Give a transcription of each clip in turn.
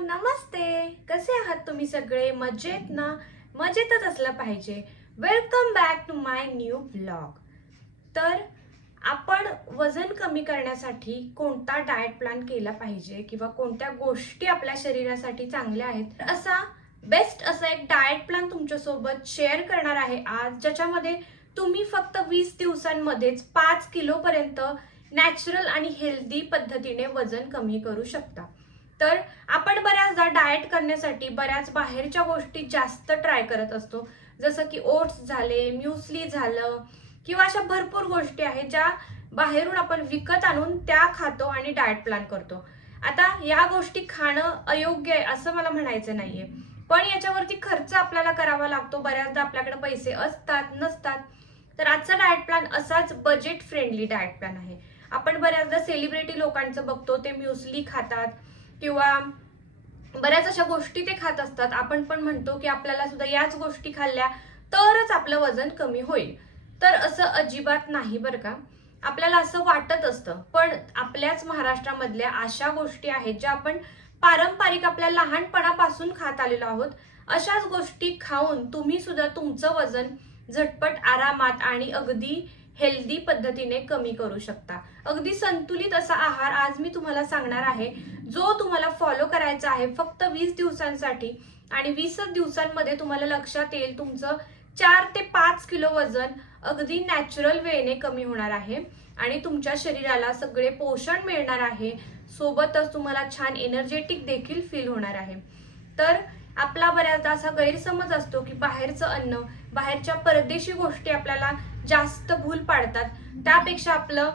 नमस्ते. कसे आहात तुम्ही सगळे? मजेत ना? मजेतच असलं पाहिजे. Welcome back to my new blog तर आपण वजन कमी करण्यासाठी कोणता डाएट प्लॅन केला पाहिजे किंवा कोणत्या गोष्टी आपल्या शरीरासाठी चांगल्या आहेत? असा बेस्ट असा एक डाएट प्लॅन तुमच्यासोबत शेअर करणार आहे आज ज्याच्यामध्ये तुम्ही फक्त वीस दिवसांमध्येच पाच किलोपर्यंत नॅचरल आणि हेल्दी पद्धतीने वजन कमी करू शकता. तर आपण बऱ्याचदा डाएट करण्यासाठी बऱ्याच बाहेरच्या गोष्टी जास्त ट्राय करत असतो. जसं की ओट्स झाले म्युस्ली झालं किंवा अशा भरपूर गोष्टी आहेत ज्या बाहेरून आपण विकत आणून त्या खातो आणि डाएट प्लॅन करतो. आता या गोष्टी खाणं अयोग्य आहे असं मला म्हणायचं नाहीये. पण याच्यावरती खर्च आपल्याला करावा लागतो. बऱ्याचदा आपल्याकडे पैसे असतात नसतात. तर आजचा डाएट प्लॅन असाच बजेट फ्रेंडली डाएट प्लॅन आहे. आपण बऱ्याचदा सेलिब्रिटी लोकांचं बघतो ते म्युस्ली खातात. किंवा बऱ्याच अशा गोष्टी ते खात असतात. आपण पण म्हणतो की आपल्याला सुद्धा याच गोष्टी खाल्ल्या तरच आपलं वजन कमी होईल. तर असं अजिबात नाही बरं का. आपल्याला असं वाटत असतं. पण आपल्याच महाराष्ट्रामधल्या अशा गोष्टी आहेत ज्या आपण पारंपरिक आपल्या लहानपणापासून खात आलेलो आहोत. अशाच गोष्टी खाऊन तुम्ही सुद्धा तुमचं वजन झटपट आरामात आणि अगदी हेल्दी पद्धतीने कमी करू शकता. अगदी संतुलित असा आहार आज मी तुम्हाला सांगणार आहे. जो तुम्हाला फॉलो करायचा आहे फक्त वीस दिवसांसाठी आणि वीसच दिवसांमध्ये तुम्हाला लक्षात येईल तुमचं चार ते पाच किलो वजन अगदी नॅचरल वेने कमी होणार आहे. आणि तुमच्या शरीराला सगळे पोषण मिळणार आहे. सोबतच तुम्हाला छान एनर्जेटिक देखील फील होणार आहे. तर आपला बऱ्याचदा असा गैरसमज असतो की बाहेरचं अन्न बाहेरच्या परदेशी गोष्टी आपल्याला जास्त भूल पाडतात. त्यापेक्षा आपलं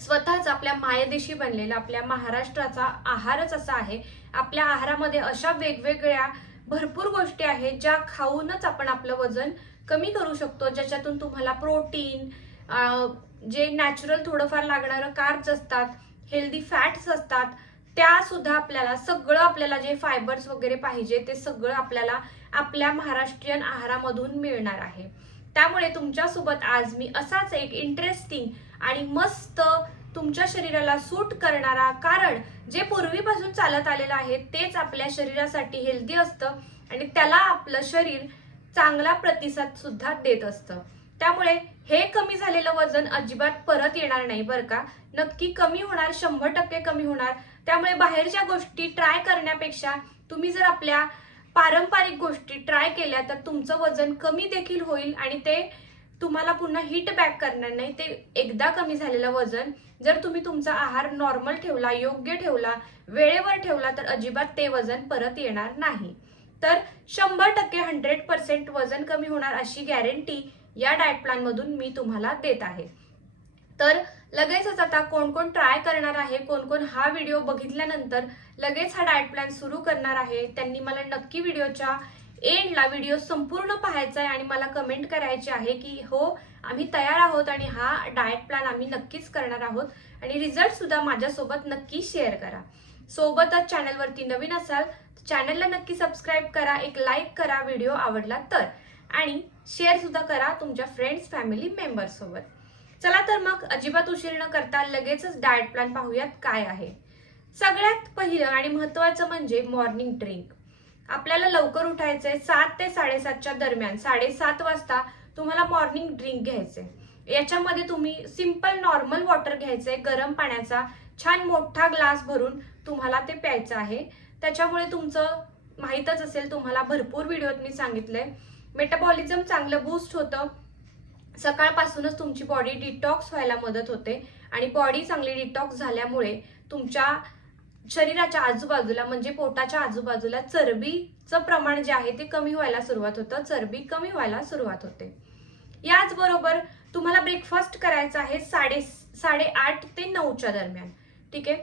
स्वतःच आपल्या मायदेशी बनलेला आपल्या महाराष्ट्राचा आहारच असा आहे. आपल्या आहारामध्ये अशा वेगवेगळ्या भरपूर गोष्टी आहेत ज्या खाऊनच आपण आपलं वजन कमी करू शकतो. ज्याच्यातून तुम्हाला प्रोटीन जे नॅचरल थोडंफार लागणारं कार्ब्स असतात हेल्दी फॅट्स असतात त्या सुद्धा आपल्याला सगळं आपल्याला जे फायबर्स वगैरे पाहिजे ते सगळं आपल्याला आपल्या महाराष्ट्रीयन आहारामधून मिळणार आहे. त्यामुळे तुमच्यासोबत आज मी असाच एक इंटरेस्टिंग आणि मस्त तुमच्या शरीराला सूट करणारा कारण जे पूर्वीपासून चालत आलेलं आहे तेच आपल्या शरीरासाठी हेल्दी असतं आणि त्याला आपलं शरीर चांगला प्रतिसाद सुद्धा देत असतं. त्यामुळे हे कमी झालेलं वजन अजिबात परत येणार नाही बरं का. नक्की कमी होणार शंभर टक्के कमी होणार. त्यामुळे बाहेरच्या गोष्टी ट्राय करण्यापेक्षा तुम्ही जर आपल्या पारंपरिक गोष्टी ट्राय केल्या तर तुमचं वजन कमी देखील होईल आणि ते तुम्हाला पुन्हा हिट बॅक करणार नाही. ते एकदा कमी झालेलं वजन जर तुम्ही तुमचा आहार नॉर्मल ठेवला योग्य ठेवला वेळेवर ठेवला तर अजिबात ते वजन परत येणार नाही. तर शंभर टक्के हंड्रेड पर्सेंट वजन कमी होणार अशी गॅरंटी या डाएट प्लॅनमधून मी तुम्हाला देत आहे. तर लगेचच आता कोण कोण ट्राय करणार आहे कोण कोण हा व्हिडिओ बघितल्यानंतर लगेच हा डाएट प्लॅन सुरू करणार आहे. त्यांनी मला नक्की व्हिडिओच्या एंडला व्हिडिओ संपूर्ण पाहायचा आहे आणि मला कमेंट करायची आहे की हो आम्ही तयार आहोत आणि हा डाएट प्लॅन आम्ही नक्कीच करणार आहोत आणि रिझल्ट सुद्धा माझ्यासोबत नक्की शेअर करा. सोबतच चॅनलवरती नवीन असाल तर चॅनलला नक्की सबस्क्राईब करा एक लाईक करा व्हिडिओ आवडला तर. आणि शेअर सुद्धा करा तुमच्या फ्रेंड्स फॅमिली मेंबरसोबत चला तर मग अजिबात उशीर न करता लगेचच डाएट प्लॅन पाहूयात काय आहे. सगळ्यात पहिलं आणि महत्त्वाचं म्हणजे मॉर्निंग ड्रिंक आपल्याला लवकर उठायचं आहे सात ते साडेसातच्या दरम्यान. साडेसात वाजता तुम्हाला मॉर्निंग ड्रिंक घ्यायचंय. याच्यामध्ये तुम्ही सिंपल नॉर्मल वॉटर घ्यायचंय. गरम पाण्याचा छान मोठा ग्लास भरून तुम्हाला ते प्यायचं आहे. त्याच्यामुळे तुमचं माहीतच असेल तुम्हाला भरपूर व्हिडिओत मी सांगितलंय. मेटाबॉलिझम चांगलं बूस्ट होतं. सकाळपासूनच तुमची बॉडी डिटॉक्स व्हायला मदत होते. आणि बॉडी चांगली डिटॉक्स झाल्यामुळे तुमच्या शरीराच्या आजूबाजूला म्हणजे पोटाच्या आजूबाजूला चरबीचं प्रमाण जे आहे ते कमी व्हायला सुरुवात होतं. चरबी कमी व्हायला सुरुवात होते. याचबरोबर तुम्हाला ब्रेकफास्ट करायचा आहे साडे साडेआठ ते नऊच्या दरम्यान. ठीक आहे?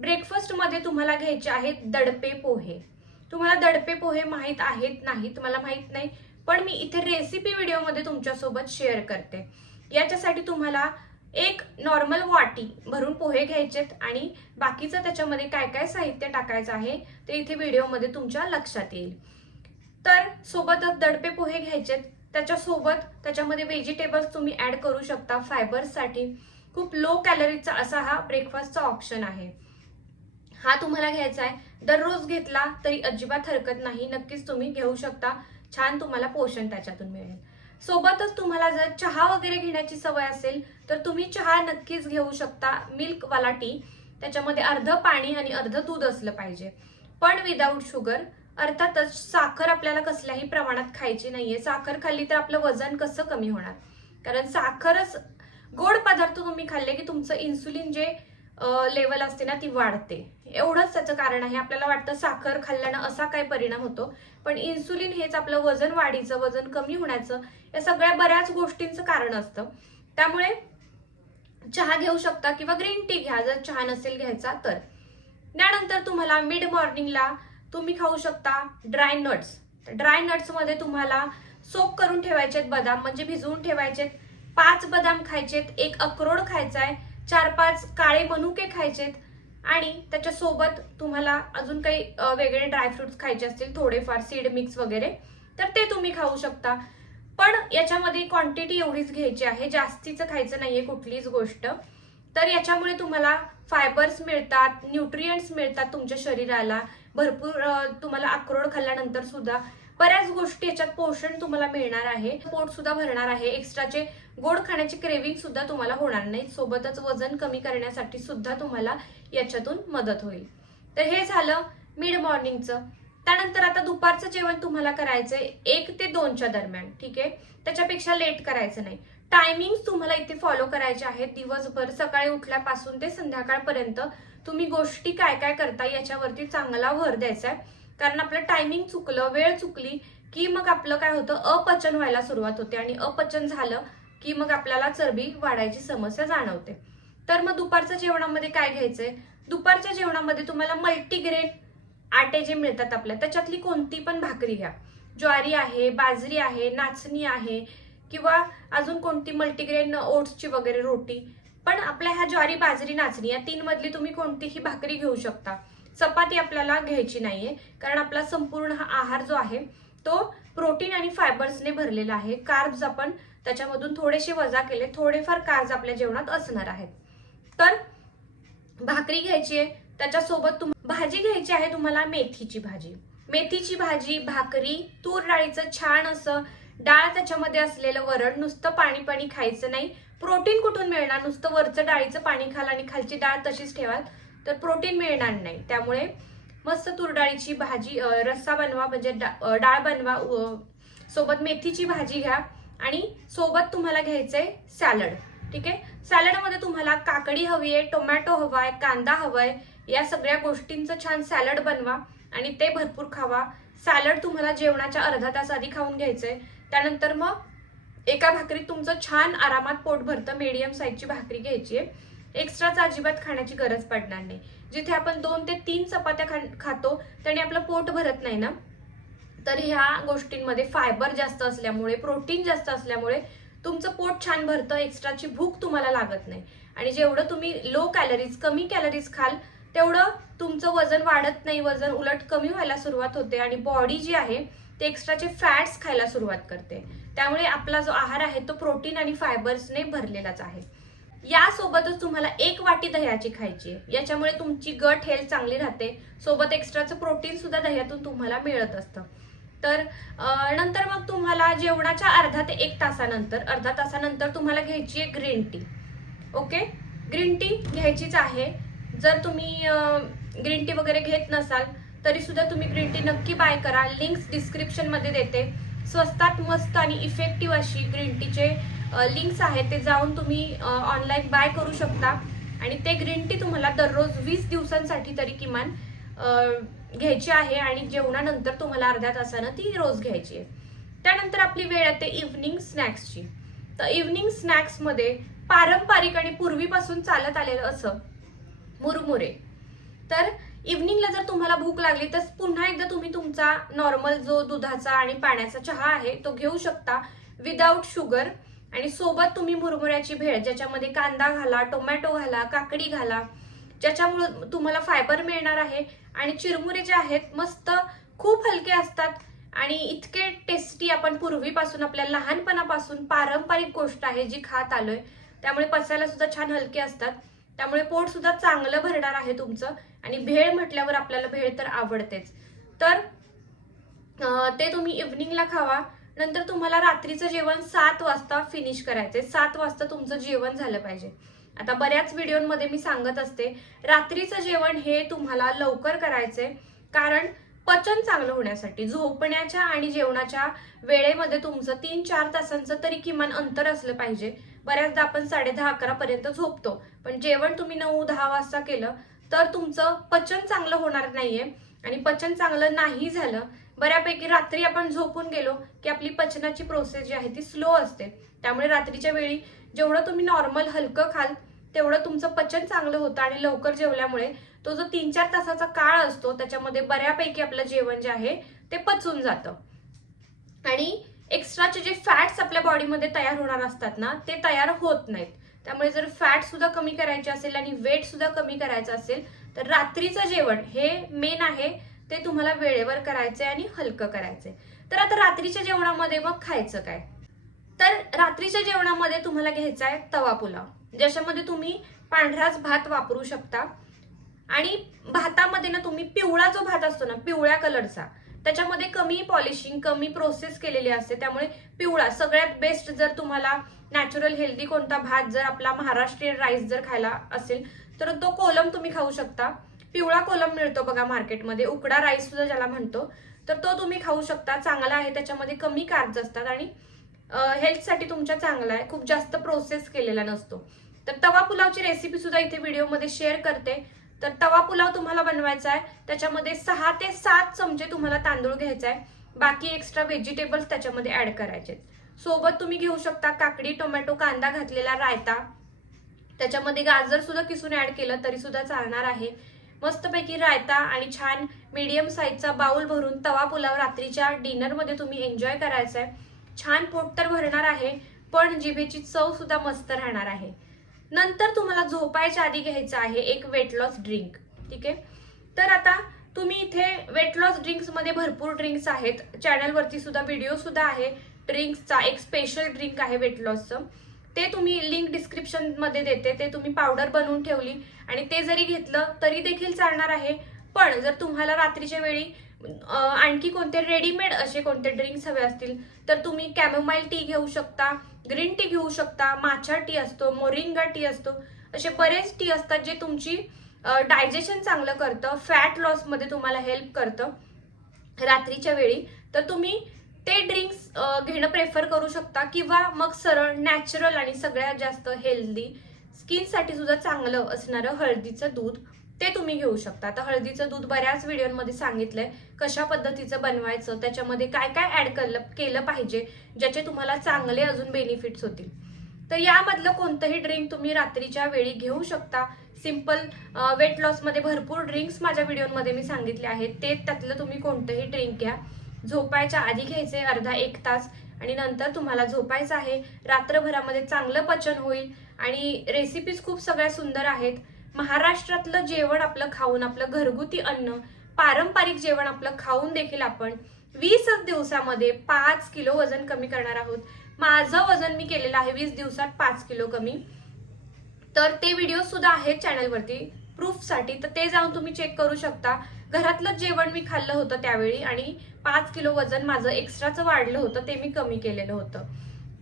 ब्रेकफास्टमध्ये तुम्हाला घ्यायचे आहेत दडपे पोहे. तुम्हाला दडपे पोहे माहीत आहेत नाहीत मला माहीत नाही. पण मी इथे रेसिपी व्हिडिओमध्ये तुमच्यासोबत शेअर करते. याच्यासाठी तुम्हाला एक नॉर्मल वाटी भरून पोहे घ्यायचेत आणि बाकीचं त्याच्यामध्ये काय काय साहित्य टाकायचं आहे ते इथे व्हिडिओमध्ये तुमच्या लक्षात येईल. तर सोबतच दडपे पोहे घ्यायचेत. त्याच्यासोबत त्याच्यामध्ये व्हेजिटेबल्स तुम्ही ॲड करू शकता फायबर्ससाठी खूप लो कॅलरीचा असा हा ब्रेकफास्टचा ऑप्शन आहे. हा तुम्हाला घ्यायचा आहे. दररोज घेतला तरी अजिबात हरकत नाही. नक्कीच तुम्ही घेऊ शकता. छान तुम्हाला पोषण त्याच्यातून मिळेल. सोबतच तुम्हाला जर चहा वगैरे घेण्याची सवय असेल तर तुम्ही चहा नक्कीच घेऊ शकता. मिल्कवाला टी. त्याच्यामध्ये अर्ध पाणी आणि अर्ध दूध असलं पाहिजे. पण विदाऊट शुगर अर्थातच साखर आपल्याला कसल्याही प्रमाणात खायची नाहीये. साखर खाल्ली तर आपलं वजन कसं कमी होणार? कारण साखरच गोड पदार्थ तुम्ही खाल्ले की तुमचं इन्सुलिन जे लेवल असते ना ती वाढते. एवढंच त्याचं कारण आहे. आपल्याला वाटतं साखर खाल्ल्यानं असा काय परिणाम होतो पण इन्सुलिन हेच आपलं वजन वाढीचं वजन कमी होण्याचं या सगळ्या बऱ्याच गोष्टींचं कारण असतं. त्यामुळे चहा घेऊ शकता किंवा ग्रीन टी घ्या जर चहा नसेल घ्यायचा तर. त्यानंतर तुम्हाला मिड मॉर्निंगला तुम्ही खाऊ शकता ड्राय नट्स ड्राय नट्समध्ये तुम्हाला सोक करून ठेवायचे बदाम म्हणजे भिजवून ठेवायचेत. पाच बदाम खायचेत एक अक्रोड खायचा आहे चार पाच काळे मनुके खायचेत आणि त्याच्यासोबत तुम्हाला अजून काही वेगळे ड्रायफ्रुट्स खायचे असतील थोडेफार सीड मिक्स वगैरे तर ते तुम्ही खाऊ शकता. पण याच्यामध्ये क्वांटिटी एवढीच घ्यायची आहे जास्तीचं खायचं नाहीये कुठलीच गोष्ट. तर याच्यामुळे तुम्हाला फायबर्स मिळतात न्यूट्रियंट्स मिळतात तुमच्या शरीराला. भरपूर तुम्हाला अक्रोड खाल्ल्यानंतर सुद्धा बऱ्याच गोष्टी याच्यात पोषण तुम्हाला मिळणार आहे. पोट सुद्धा भरणार आहे. एक्स्ट्राचे गोड खाण्याची क्रेविंग सुद्धा तुम्हाला होणार नाही. सोबतच वजन कमी करण्यासाठी सुद्धा तुम्हाला याच्यातून मदत होईल. तर हे झालं मिड मॉर्निंगचं त्यानंतर आता दुपारचं जेवण तुम्हाला करायचंय एक ते दोनच्या दरम्यान ठीक आहे? त्याच्यापेक्षा लेट करायचं नाही. टायमिंग तुम्हाला इथे फॉलो करायचे आहेत. दिवसभर सकाळी उठल्यापासून ते संध्याकाळपर्यंत तुम्ही गोष्टी काय काय करता याच्यावरती चांगला भर द्यायचा आहे. कारण आपलं टायमिंग चुकलं वेळ चुकली की मग आपलं काय होतं? अपचन व्हायला सुरुवात होते आणि अपचन झालं की मग आपल्याला चरबी वाढायची समस्या जाणवते. तर मग दुपारच्या जेवणामध्ये काय घ्यायचंय? दुपारच्या जेवणामध्ये तुम्हाला मल्टीग्रेन आटे जे मिळतात आपल्या त्याच्यातली कोणती पण भाकरी घ्या. ज्वारी आहे बाजरी आहे नाचणी आहे किंवा अजून कोणती मल्टीग्रेन ओट्सची वगैरे रोटी. पण आपल्या ह्या ज्वारी बाजरी नाचणी या तीनमधली तुम्ही कोणतीही भाकरी घेऊ शकता. चपाती आपल्याला घ्यायची नाहीये. कारण आपला संपूर्ण हा आहार जो आहे तो प्रोटीन आणि फायबर्सने भरलेला आहे. कार्ब्स आपण त्याच्यामधून थोडेसे वजा केले थोडेफार कार्ब्स आपल्या जेवणात असणार आहेत. तर भाकरी घ्यायची आहे त्याच्यासोबत तुम भाजी घ्यायची आहे तुम्हाला मेथीची भाजी. मेथीची भाजी भाकरी तूर डाळीचं छान असं डाळ त्याच्यामध्ये असलेलं वरण नुसतं पाणी पाणी खायचं नाही. प्रोटीन कुठून मिळणार? नुसतं वरचं डाळीचं पाणी खाल आणि खालची डाळ तशीच ठेवाल. तर प्रोटीन मिळणार नाही. त्यामुळे मस्त तुरडाळीची भाजी रस्सा बनवा म्हणजे डा- डाळ बनवा सोबत मेथीची भाजी घ्या आणि सोबत तुम्हाला घ्यायचंय सॅलड. ठीक आहे? सॅलडमध्ये तुम्हाला काकडी हवी आहे टोमॅटो हवा आहे कांदा हवाय या सगळ्या गोष्टींचं छान सॅलड बनवा आणि ते भरपूर खावा. सॅलड तुम्हाला जेवणाच्या अर्धा तास आधी खाऊन घ्यायचंय. त्यानंतर मग एका भाकरीत तुमचं छान आरामात पोट भरतं मीडियम साईजची भाकरी घ्यायची आहे. एक्स्ट्राचा अजिबात खाण्याची गरज पडणार नाही. जिथे आपण दोन ते तीन चपात्या खा- खातो त्याने आपलं पोट भरत नाही ना? तर ह्या गोष्टींमध्ये फायबर जास्त असल्यामुळे प्रोटीन जास्त असल्यामुळे तुमचं पोट छान भरतं एक्स्ट्राची भूक तुम्हाला लागत नाही. आणि जेवढं तुम्ही लो कॅलरीज कमी कॅलरीज खाल तेवढं तुमचं वजन वाढत नाही. वजन उलट कमी व्हायला सुरुवात होते आणि बॉडी जी आहे ते एक्स्ट्राचे फॅट्स खायला सुरुवात करते. त्यामुळे आपला जो आहार आहे तो प्रोटीन आणि फायबर्सने भरलेलाच आहे. यासोबतच तुम्हाला एक वाटी दह्याची खायची आहे. याच्यामुळे तुमची गट हेल्थ चांगली राहते. सोबत एक्स्ट्राचं प्रोटीन सुद्धा दह्यातून तुम्हाला मिळत असतं. तर नंतर मग तुम्हाला जेवणाच्या अर्धा ते एक तासानंतर अर्धा तासानंतर तुम्हाला घ्यायची आहे green tea okay green tea घ्यायचीच आहे. जर तुम्ही ग्रीन टी वगैरे घेत नसाल तरी सुद्धा तुम्ही ग्रीन टी नक्की बाय करा. लिंक्स डिस्क्रिप्शनमध्ये देते. स्वस्तात मस्त आणि इफेक्टिव्ह अशी ग्रीन टीचे लिंक्स आहेत. ते जाऊन तुम्ही ऑनलाईन बाय करू शकता. आणि ते ग्रीन टी तुम्हाला दररोज वीस दिवसांसाठी तरी किमान घ्यायची आहे आणि जेवणानंतर तुम्हाला अर्ध्या तासानं ती रोज घ्यायची आहे. त्यानंतर आपली वेळ येते इव्हनिंग स्नॅक्सची तर इव्हनिंग स्नॅक्समध्ये पारंपरिक आणि पूर्वीपासून चालत आलेलं असं मुरमुरे. तर इव्हनिंगला जर तुम्हाला भूक लागली तर पुन्हा एकदा तुम्ही तुमचा नॉर्मल जो दुधाचा आणि पाण्याचा चहा आहे तो घेऊ शकता विदाऊट शुगर आणि सोबत तुम्ही मुरमुऱ्याची भेळ ज्याच्यामध्ये कांदा घाला टोमॅटो घाला काकडी घाला ज्याच्यामुळे तुम्हाला फायबर मिळणार आहे. आणि चिरमुरे जे आहेत मस्त खूप हलके असतात. आणि इतके टेस्टी आपण पूर्वीपासून आपल्या लहानपणापासून पारंपरिक गोष्ट आहे जी खात आलोय. त्यामुळे पचायला सुद्धा छान हलके असतात. त्यामुळे पोट सुद्धा चांगलं भरणार आहे तुमचं. आणि भेळ म्हटल्यावर आपल्याला भेळ तर आवडतेच. तर ते तुम्ही इव्हनिंगला खावा. नंतर तुम्हाला रात्रीचं जेवण सात वाजता फिनिश करायचंय. सात वाजता तुमचं जेवण झालं पाहिजे. आता बऱ्याच व्हिडिओमध्ये मी सांगत असते रात्रीचं जेवण हे तुम्हाला लवकर करायचंय. कारण पचन चांगलं होण्यासाठी झोपण्याच्या आणि जेवणाच्या वेळेमध्ये तुमचं तीन चार तासांचं तरी किमान अंतर असलं पाहिजे. बऱ्याचदा आपण साडे दहा अकरापर्यंत झोपतो. पण जेवण तुम्ही नऊ दहा वाजता केलं तर तुमचं पचन चांगलं होणार नाहीये. आणि पचन चांगलं नाही झालं बऱ्यापैकी रात्री आपण झोपून गेलो की आपली पचनाची प्रोसेस जी आहे ती स्लो असते. त्यामुळे रात्रीच्या वेळी जेवढं तुम्ही नॉर्मल हलकं खाल तेवढं तुमचं पचन चांगलं होतं आणि लवकर जेवल्यामुळे तो जो तीन चार तासाचा काळ असतो त्याच्यामध्ये बऱ्यापैकी आपलं जेवण जे आहे ते पचून जातं. आणि एक्स्ट्राचे जे फॅट्स आपल्या बॉडीमध्ये तयार होणार असतात ना ते तयार होत नाहीत. त्यामुळे जर फॅट सुद्धा कमी करायचे असेल आणि वेट सुद्धा कमी करायचं असेल तर रात्रीचं जेवण हे मेन आहे. ते तुम्हाला वेळेवर करायचे आणि हलकं करायचे तर आता रात्रीच्या जेवणामध्ये मग खायचं काय? तर रात्रीच्या जेवणामध्ये तुम्हाला घ्यायचा आहे तवा पुलाव. ज्याच्यामध्ये तुम्ही पांढराच भात वापरू शकता. आणि भातामध्ये ना तुम्ही पिवळा जो भात असतो ना पिवळ्या कलरचा त्याच्यामध्ये कमी पॉलिशिंग कमी प्रोसेस केलेली असते. त्यामुळे पिवळा सगळ्यात बेस्ट जर तुम्हाला नॅचरल हेल्दी कोणता भात जर आपला महाराष्ट्रीयन राईस जर खायला असेल तर तो कोलम तुम्ही खाऊ शकता. पिवळा कोलम मिळतो बघा मार्केटमध्ये उकडा राईस सुद्धा ज्याला म्हणतो तर तो तुम्ही खाऊ शकता. चांगला आहे. त्याच्यामध्ये कमी कार्ब्स असतात आणि हेल्थसाठी तुमच्या चांगला आहे. खूप जास्त प्रोसेस केलेला नसतो. तर तवा पुलावची रेसिपी सुद्धा इथे व्हिडिओमध्ये शेअर करते. तर तवा पुलाव तुम्हाला बनवायचा आहे. त्याच्यामध्ये सहा ते सात चमचे तुम्हाला तांदूळ घ्यायचा आहे. बाकी एक्स्ट्रा व्हेजिटेबल्स त्याच्यामध्ये ॲड करायचे सोबत तुम्ही घेऊ शकता काकडी टोमॅटो कांदा घातलेला रायता. त्याच्यामध्ये गाजर सुद्धा किसून ॲड केलं तरी सुद्धा चालणार आहे. मस्तपैकी रायता आणि छान मीडियम साईजचा बाउल भरून तवा पुलाव रात्रीच्या डिनरमध्ये तुम्ही एन्जॉय करायचा आहे. छान पोट तर भरणार आहे पण जिभेची चव सुद्धा मस्त राहणार आहे. नंतर तुम्हाला झोपायच्या आधी घ्यायचं आहे एक वेट लॉस ड्रिंक ठीक आहे? तर आता तुम्ही इथे वेट लॉस ड्रिंक्समध्ये भरपूर ड्रिंक्स आहेत. चॅनलवरती सुद्धा व्हिडिओसुद्धा आहे. ड्रिंक्सचा एक स्पेशल ड्रिंक आहे वेट लॉसचं ते तुम्ही लिंक डिस्क्रिप्शनमध्ये देते. ते तुम्ही पावडर बनवून ठेवली आणि ते जरी घेतलं तरी देखील चालणार आहे. पण जर तुम्हाला रात्रीच्या वेळी आणखी कोणते रेडीमेड असे कोणते ड्रिंक्स हवे असतील? तर तुम्ही कॅमोमाईल टी घेऊ शकता ग्रीन टी घेऊ शकता माछा टी असतो मोरिंगा टी असतो. असे बरेच टी असतात जे तुमची डायजेशन चांगलं करतं फॅट लॉसमध्ये तुम्हाला हेल्प करतं. रात्रीच्या वेळी. तर तुम्ही ते ड्रिंक्स घेणं प्रेफर करू शकता किंवा मग सरळ नॅचरल आणि सगळ्यात जास्त हेल्दी स्किनसाठी सुद्धा चांगलं असणारं हळदीचं दूध. ते तुम्ही घेऊ शकता. आता हळदीचं दूध बऱ्याच व्हिडिओमध्ये सांगितलंय कशा पद्धतीचं बनवायचं त्याच्यामध्ये काय काय ॲड केलं केलं पाहिजे ज्याचे तुम्हाला चांगले अजून बेनिफिट्स होतील. तर यामधलं कोणतंही ड्रिंक तुम्ही रात्रीच्या वेळी घेऊ शकता. सिंपल वेट लॉसमध्ये भरपूर ड्रिंक्स माझ्या व्हिडिओमध्ये मी सांगितले आहेत. ते त्यातलं तुम्ही कोणतंही ड्रिंक घ्या. झोपायच्या आधी घ्यायचे अर्धा एक तास आणि नंतर तुम्हाला झोपायचं आहे. रात्रभरामध्ये चांगलं पचन होईल आणि रेसिपीज खूप सगळ्या सुंदर आहेत. महाराष्ट्रातलं जेवण आपलं खाऊन आपलं घरगुती अन्न पारंपरिक जेवण आपलं खाऊन देखील आपण वीसच दिवसामध्ये पाच किलो वजन कमी करणार आहोत. माझं वजन मी केलेलं आहे वीस दिवसात पाच किलो कमी. तर ते व्हिडिओ सुद्धा आहेत चॅनलवरती प्रूफसाठी तर ते जाऊन तुम्ही चेक करू शकता. घरातलं जेवण मी खाल्लं होतं त्यावेळी आणि पाच किलो वजन माझं एक्स्ट्राचं वाढलं होतं ते मी कमी केलेलं होतं.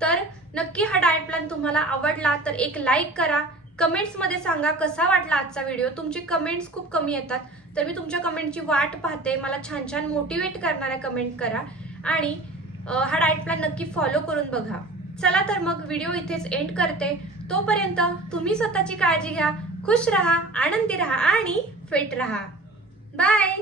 तर नक्की हा डाएट प्लॅन तुम्हाला आवडला तर एक लाईक करा. कमेंट्समध्ये सांगा कसा वाटला आजचा व्हिडिओ. तुमचे कमेंट्स खूप कमी येतात. तर मी तुमच्या कमेंटची वाट पाहते. मला छान छान मोटिवेट करणाऱ्या कमेंट करा. आणि हा डाएट प्लॅन नक्की फॉलो करून बघा. चला तर मग व्हिडिओ इथेच एंड करते. तोपर्यंत तुम्ही स्वतःची काळजी घ्या. खुश रहा आनंदी रहा आणि फिट रहा. बाय